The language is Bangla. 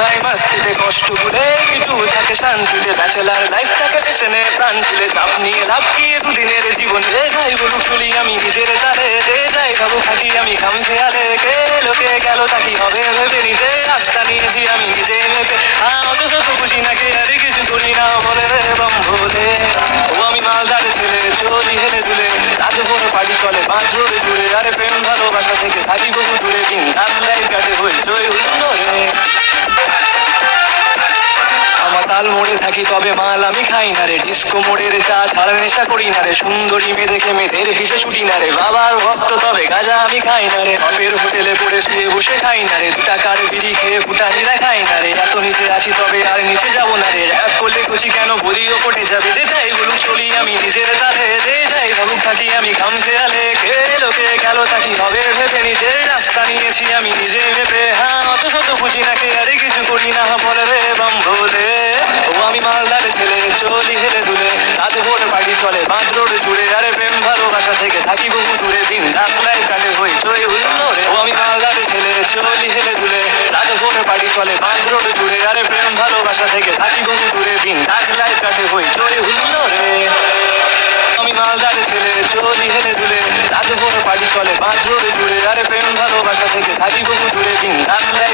ভাই মাস্তিতে কষ্ট করে একটু থাকে শান্তিতে ব্যাচেলার লাইফটাকে বেছে নে প্রাণ খুলে চাপ নিয়ে লাভ কি দুদিনের জীবন যে যাই বলুক চলি আমি নিজের তালে যে যাই ভাবু খাটি আমি খাম খেয়ালে কে লোকে গেল তাকি হবে ভেবে নিজে রাস্তা নিয়েছি আমি নিজে মেপে অথচ তো বুঝি না কে আরে কিছু করি না বলে রে বাম ভোলে ও আমি মালদার ছেলে চলি হেলে দুলে রাত ভোর পাড়ি চলে পাঁচ রোডে দূরে আরে প্রেম ভালোবাসা থেকে থাকি বহু দূরে দিন রাস্তায় কাটে হয়ে জয় রে আমার তাল মোড়ে থাকি তবে মাল আমি খাই না রে ডিস্কো মোড়ের চা ছাড়ার নেশা করি না রে সুন্দরী মেয়ে দেখে মেয়েদের ফিসে ছুটি না রে বাবার ভক্ত তবে গাজা আমি খাই না রে টপের হোটেলে পড়ে শুয়ে বসে খাই না রে 2 টাকার বিড়ি খেয়ে ফুটানিরা খাই না রে এত নিচে আছি তবে আর নিচে যাবো না রে এক করলে খুশি কেন বলিও কোটে যাবে যে যাই বলুক চলি আমি নিজের তালে যে যাই ভাবুক থাকি আমি খাম খেয়ালে কে লোকে গেল তাকি হবে ভেবে নিজের রাস্তা নিয়েছি আমি নিজে ভেবে অত শত বুঝি না কে আরে কিছু করি না বলে রে বাম ভোলে ও আমি মালদার ছেলে চলি হেলে দুলে রাত ভোর বাড়ি চলে বাঁধ রোড জুড়ে আরে প্রেম ভালোবাসা থেকে থাকি বহু দূরে দিন রাস্তায় কাটে হই চই হুল্লো রে ও আমি মালদার ছেলে চলি হেলে দুলে রাত ভোর বাড়ি চলে বাঁধ রোড জুড়ে আরে প্রেম ভালোবাসা থেকে থাকি বহু দূরে দিন রাস্তায় কাটে হই চই হুল্লো রে আমি মালদার ছেলে চলি হেলে দুলে রাত ভোর বাড়ি চলে বাঁধ রোড জুড়ে আরে প্রেম ভালোবাসা থেকে থাকি বহু দূরে দিন রাস্তায়